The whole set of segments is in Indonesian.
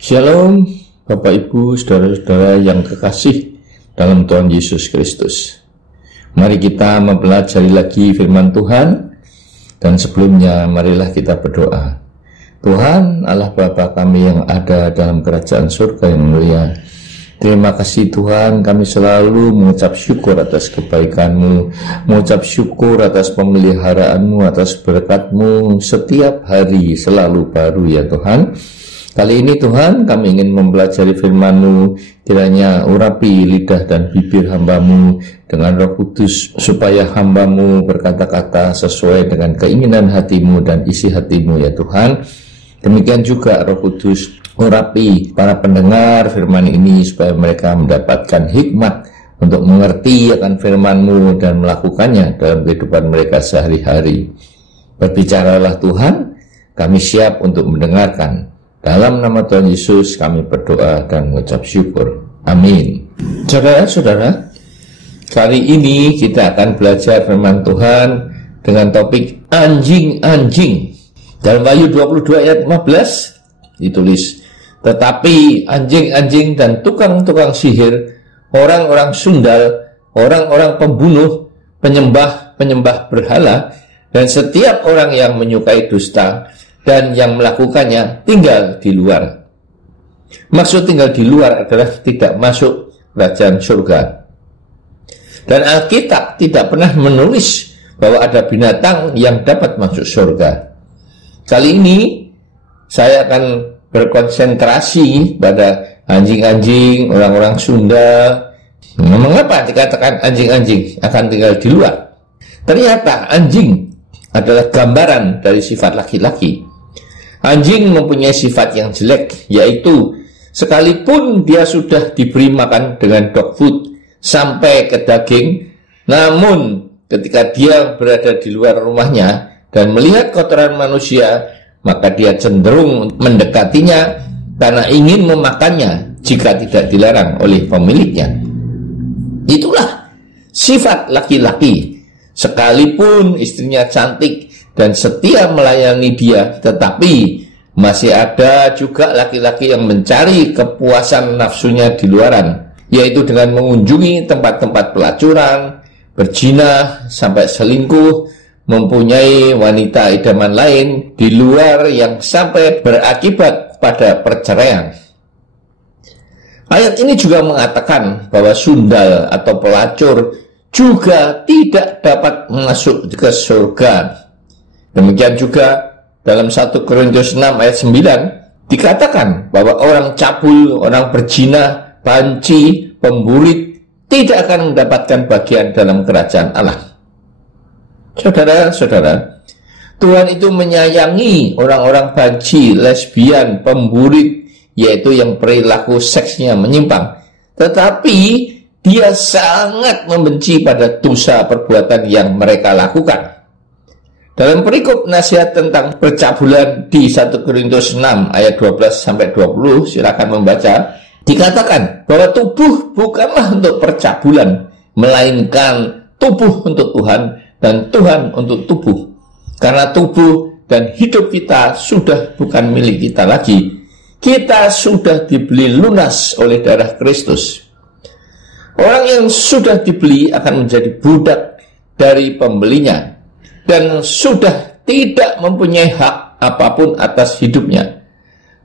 Shalom, Bapak Ibu, saudara-saudara yang kekasih dalam Tuhan Yesus Kristus. Mari kita mempelajari lagi firman Tuhan, dan sebelumnya marilah kita berdoa. Tuhan Allah Bapa kami yang ada dalam kerajaan surga yang mulia, terima kasih Tuhan, kami selalu mengucap syukur atas kebaikan-Mu, mengucap syukur atas pemeliharaanmu, atas berkat-Mu setiap hari selalu baru ya Tuhan. Kali ini Tuhan kami ingin mempelajari firman-Mu, kiranya urapi lidah dan bibir hamba-Mu dengan Roh Kudus, supaya hamba-Mu berkata-kata sesuai dengan keinginan hati-Mu dan isi hati-Mu ya Tuhan. Demikian juga Roh Kudus, urapi para pendengar firman ini supaya mereka mendapatkan hikmat untuk mengerti akan firman-Mu dan melakukannya dalam kehidupan mereka sehari-hari. Berbicaralah Tuhan, kami siap untuk mendengarkan. Dalam nama Tuhan Yesus kami berdoa dan mengucap syukur. Amin. Saudara-saudara, kali ini kita akan belajar firman Tuhan dengan topik anjing-anjing. Dalam Wahyu 22 ayat 15 ditulis, tetapi anjing-anjing dan tukang-tukang sihir, orang-orang sundal, orang-orang pembunuh, penyembah-penyembah berhala, dan setiap orang yang menyukai dusta dan yang melakukannya tinggal di luar. Maksud tinggal di luar adalah tidak masuk kerajaan surga. Dan Alkitab tidak pernah menulis bahwa ada binatang yang dapat masuk surga. Kali ini saya akan berkonsentrasi pada anjing-anjing, orang-orang Sunda. Mengapa dikatakan anjing-anjing akan tinggal di luar? Ternyata anjing adalah gambaran dari sifat laki-laki. Anjing mempunyai sifat yang jelek, yaitu sekalipun dia sudah diberi makan dengan dog food sampai ke daging, namun ketika dia berada di luar rumahnya dan melihat kotoran manusia, maka dia cenderung mendekatinya karena ingin memakannya jika tidak dilarang oleh pemiliknya. Itulah sifat laki-laki. Sekalipun istrinya cantik dan setia melayani dia, tetapi masih ada juga laki-laki yang mencari kepuasan nafsunya di luaran, yaitu dengan mengunjungi tempat-tempat pelacuran, berzina, sampai selingkuh, mempunyai wanita idaman lain di luar yang sampai berakibat pada perceraian. Ayat ini juga mengatakan bahwa sundal atau pelacur juga tidak dapat masuk ke surga. Demikian juga dalam 1 Korintus 6 ayat 9 dikatakan bahwa orang cabul, orang berzina, banci, pemburit tidak akan mendapatkan bagian dalam kerajaan Allah. Saudara-saudara, Tuhan itu menyayangi orang-orang banci, lesbian, pemburit, yaitu yang perilaku seksnya menyimpang. Tetapi Dia sangat membenci pada dosa perbuatan yang mereka lakukan. Dalam perikop nasihat tentang percabulan di 1 Korintus 6 ayat 12-20, silakan membaca, dikatakan bahwa tubuh bukanlah untuk percabulan, melainkan tubuh untuk Tuhan dan Tuhan untuk tubuh. Karena tubuh dan hidup kita sudah bukan milik kita lagi. Kita sudah dibeli lunas oleh darah Kristus. Orang yang sudah dibeli akan menjadi budak dari pembelinya dan sudah tidak mempunyai hak apapun atas hidupnya.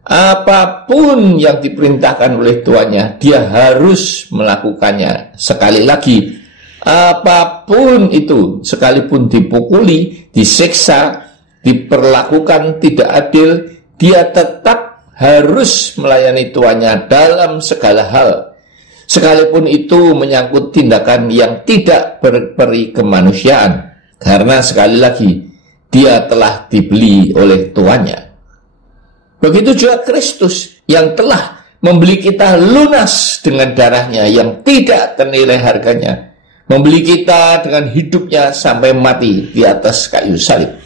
Apapun yang diperintahkan oleh tuannya, dia harus melakukannya. Sekali lagi, apapun itu, sekalipun dipukuli, disiksa, diperlakukan tidak adil, dia tetap harus melayani tuannya dalam segala hal. Sekalipun itu menyangkut tindakan yang tidak berperi kemanusiaan, karena sekali lagi dia telah dibeli oleh tuannya. Begitu juga Kristus yang telah membeli kita lunas dengan darahnya yang tidak ternilai harganya, membeli kita dengan hidupnya sampai mati di atas kayu salib.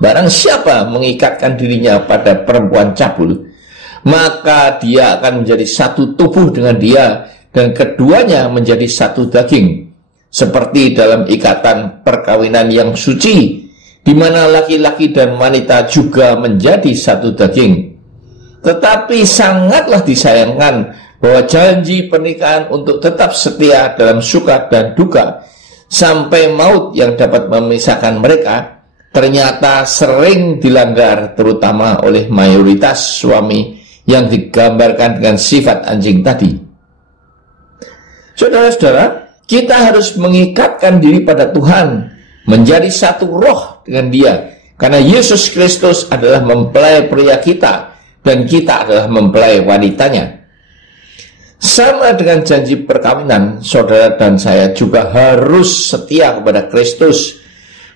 Barang siapa mengikatkan dirinya pada perempuan cabul, maka dia akan menjadi satu tubuh dengan dia, dan keduanya menjadi satu daging, seperti dalam ikatan perkawinan yang suci, di mana laki-laki dan wanita juga menjadi satu daging. Tetapi sangatlah disayangkan bahwa janji pernikahan untuk tetap setia dalam suka dan duka sampai maut yang dapat memisahkan mereka ternyata sering dilanggar, terutama oleh mayoritas suami yang digambarkan dengan sifat anjing tadi. Saudara-saudara, kita harus mengikatkan diri pada Tuhan, menjadi satu roh dengan Dia, karena Yesus Kristus adalah mempelai pria kita dan kita adalah mempelai wanitanya. Sama dengan janji perkawinan, saudara dan saya juga harus setia kepada Kristus,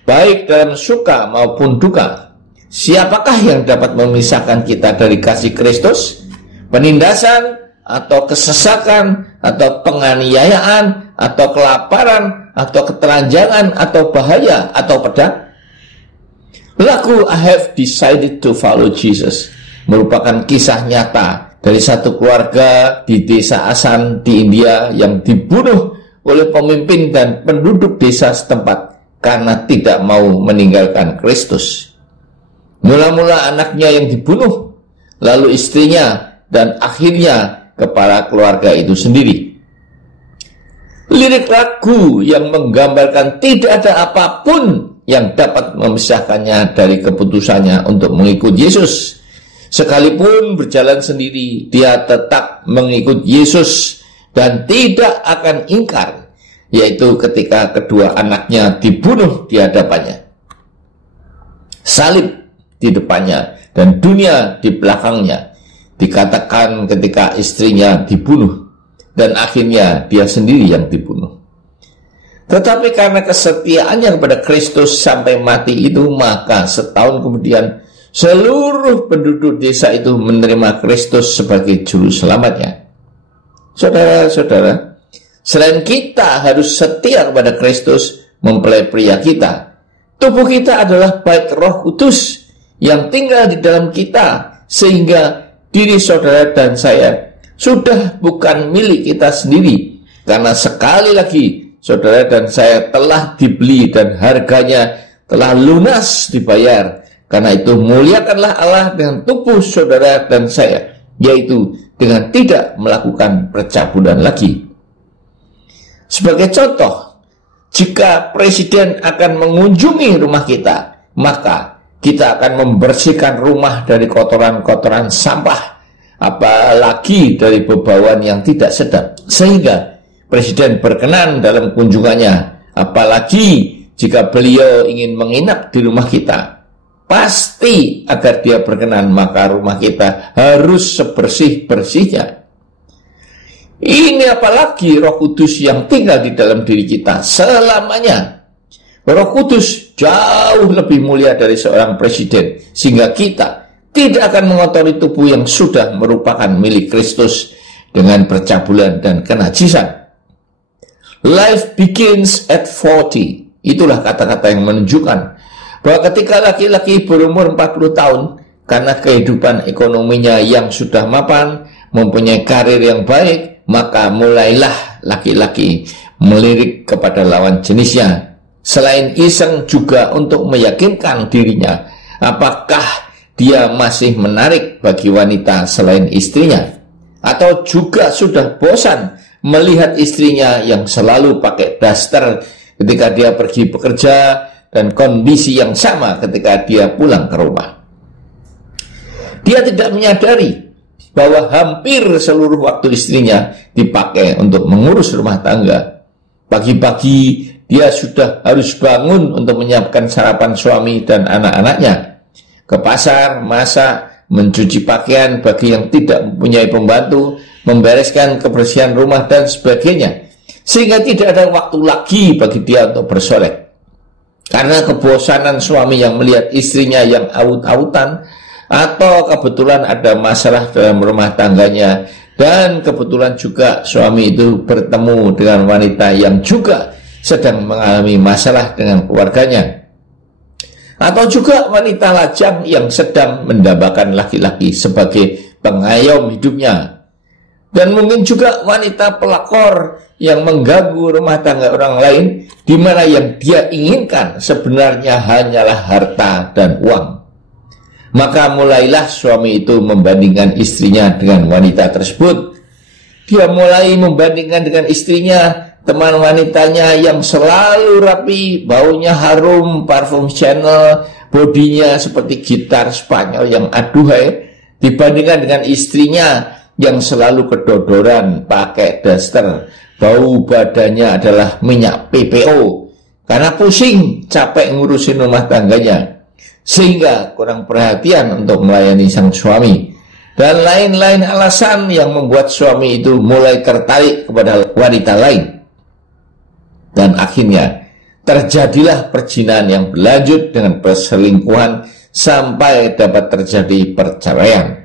baik dalam suka maupun duka. Siapakah yang dapat memisahkan kita dari kasih Kristus? Penindasan, atau kesesakan, atau penganiayaan, atau kelaparan, atau ketelanjangan, atau bahaya, atau pedang? Lagu I Have Decided to Follow Jesus merupakan kisah nyata dari satu keluarga di desa Asan di India yang dibunuh oleh pemimpin dan penduduk desa setempat karena tidak mau meninggalkan Kristus. Mula-mula anaknya yang dibunuh, lalu istrinya, dan akhirnya kepala keluarga itu sendiri. Lirik lagu yang menggambarkan tidak ada apapun yang dapat memisahkannya dari keputusannya untuk mengikut Yesus. Sekalipun berjalan sendiri, dia tetap mengikut Yesus dan tidak akan ingkar, yaitu ketika kedua anaknya dibunuh di hadapannya. Salib di depannya dan dunia di belakangnya. Dikatakan ketika istrinya dibunuh dan akhirnya dia sendiri yang dibunuh. Tetapi karena kesetiaannya kepada Kristus sampai mati itu, maka setahun kemudian seluruh penduduk desa itu menerima Kristus sebagai juru selamatnya. Saudara-saudara, selain kita harus setia kepada Kristus, mempelai pria kita, tubuh kita adalah bait Roh Kudus yang tinggal di dalam kita, sehingga diri saudara dan saya sudah bukan milik kita sendiri, karena sekali lagi saudara dan saya telah dibeli dan harganya telah lunas dibayar. Karena itu muliakanlah Allah dengan tubuh saudara dan saya, yaitu dengan tidak melakukan percabulan lagi. Sebagai contoh, jika presiden akan mengunjungi rumah kita, maka kita akan membersihkan rumah dari kotoran-kotoran sampah, apalagi dari bebauan yang tidak sedap, sehingga presiden berkenan dalam kunjungannya. Apalagi jika beliau ingin menginap di rumah kita, pasti agar dia berkenan, maka rumah kita harus sebersih-bersihnya. Ini apalagi Roh Kudus yang tinggal di dalam diri kita selamanya. Roh Kudus jauh lebih mulia dari seorang presiden, sehingga kita tidak akan mengotori tubuh yang sudah merupakan milik Kristus dengan percabulan dan kenajisan. Life begins at 40. Itulah kata-kata yang menunjukkan bahwa ketika laki-laki berumur 40 tahun, karena kehidupan ekonominya yang sudah mapan, mempunyai karir yang baik, maka mulailah laki-laki melirik kepada lawan jenisnya. Selain iseng juga untuk meyakinkan dirinya, apakah dia masih menarik bagi wanita selain istrinya, atau juga sudah bosan melihat istrinya yang selalu pakai daster ketika dia pergi bekerja, dan kondisi yang sama ketika dia pulang ke rumah. Dia tidak menyadari bahwa hampir seluruh waktu istrinya dipakai untuk mengurus rumah tangga. Pagi-pagi dia sudah harus bangun untuk menyiapkan sarapan suami dan anak-anaknya, ke pasar, masak, mencuci pakaian bagi yang tidak mempunyai pembantu, membereskan kebersihan rumah dan sebagainya, sehingga tidak ada waktu lagi bagi dia untuk bersolek. Karena kebosanan suami yang melihat istrinya yang aut-autan, atau kebetulan ada masalah dalam rumah tangganya, dan kebetulan juga suami itu bertemu dengan wanita yang juga sedang mengalami masalah dengan keluarganya, atau juga wanita lajang yang sedang mendambakan laki-laki sebagai pengayom hidupnya, dan mungkin juga wanita pelakor yang mengganggu rumah tangga orang lain, di mana yang dia inginkan sebenarnya hanyalah harta dan uang. Maka mulailah suami itu membandingkan istrinya dengan wanita tersebut. Dia mulai membandingkan dengan istrinya, teman wanitanya yang selalu rapi, baunya harum, parfum Chanel, bodinya seperti gitar Spanyol yang aduhai, dibandingkan dengan istrinya yang selalu kedodoran, pakai daster, bau badannya adalah minyak PPO, karena pusing, capek ngurusin rumah tangganya, sehingga kurang perhatian untuk melayani sang suami. Dan lain-lain alasan yang membuat suami itu mulai tertarik kepada wanita lain. Dan akhirnya terjadilah perzinahan yang berlanjut dengan perselingkuhan sampai dapat terjadi perceraian.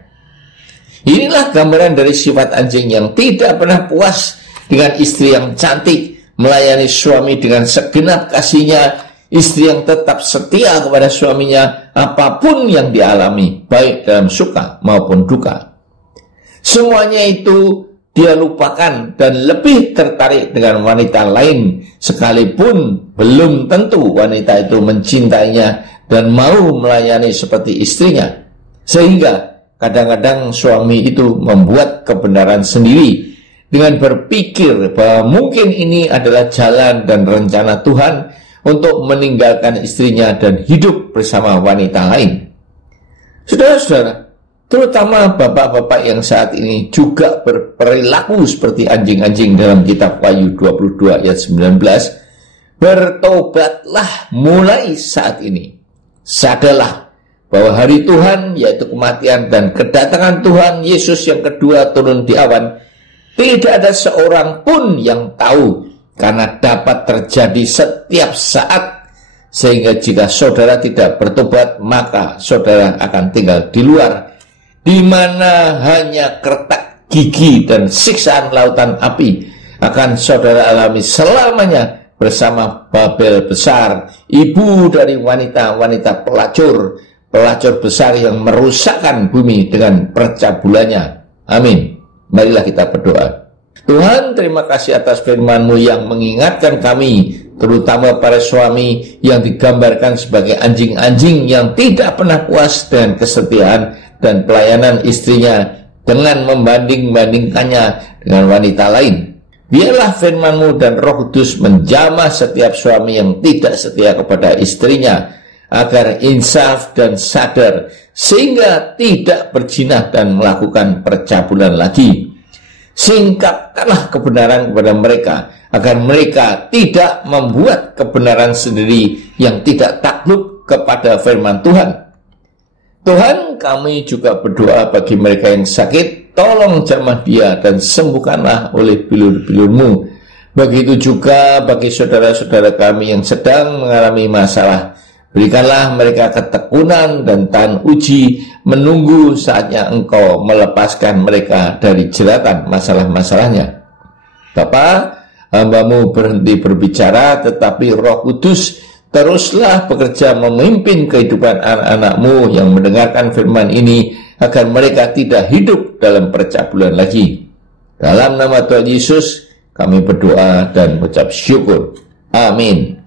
Inilah gambaran dari sifat anjing yang tidak pernah puas dengan istri yang cantik, melayani suami dengan segenap kasihnya, istri yang tetap setia kepada suaminya apapun yang dialami, baik dalam suka maupun duka. Semuanya itu dia lupakan dan lebih tertarik dengan wanita lain, sekalipun belum tentu wanita itu mencintainya dan mau melayani seperti istrinya. Sehingga kadang-kadang suami itu membuat kebenaran sendiri dengan berpikir bahwa mungkin ini adalah jalan dan rencana Tuhan untuk meninggalkan istrinya dan hidup bersama wanita lain. Saudara-saudara, terutama bapak-bapak yang saat ini juga berperilaku seperti anjing-anjing dalam kitab Wahyu 22 ayat 19, bertobatlah mulai saat ini. Sadarlah bahwa hari Tuhan, yaitu kematian dan kedatangan Tuhan Yesus yang kedua turun di awan, tidak ada seorang pun yang tahu, karena dapat terjadi setiap saat. Sehingga jika saudara tidak bertobat, maka saudara akan tinggal di luar, di mana hanya kertak gigi dan siksaan lautan api akan saudara alami selamanya bersama Babel besar, ibu dari wanita-wanita pelacur besar yang merusakkan bumi dengan percabulannya. Amin. Marilah kita berdoa. Tuhan, terima kasih atas firman-Mu yang mengingatkan kami, terutama para suami yang digambarkan sebagai anjing-anjing yang tidak pernah puas dengan kesetiaan dan pelayanan istrinya dengan membanding-bandingkannya dengan wanita lain. Biarlah firman-Mu dan Roh Kudus menjamah setiap suami yang tidak setia kepada istrinya, agar insaf dan sadar, sehingga tidak berzina dan melakukan percabulan lagi. Singkapkanlah kebenaran kepada mereka, agar mereka tidak membuat kebenaran sendiri yang tidak takluk kepada firman Tuhan. Tuhan, kami juga berdoa bagi mereka yang sakit, tolong jamah dia dan sembuhkanlah oleh bilur-bilur-Mu. Begitu juga bagi saudara-saudara kami yang sedang mengalami masalah, berikanlah mereka ketekunan dan tahan uji, menunggu saatnya Engkau melepaskan mereka dari jeratan masalah-masalahnya. Bapa, hamba-Mu berhenti berbicara, tetapi Roh Kudus teruslah bekerja memimpin kehidupan anak-anak-Mu yang mendengarkan firman ini, agar mereka tidak hidup dalam percabulan lagi. Dalam nama Tuhan Yesus, kami berdoa dan mengucap syukur. Amin.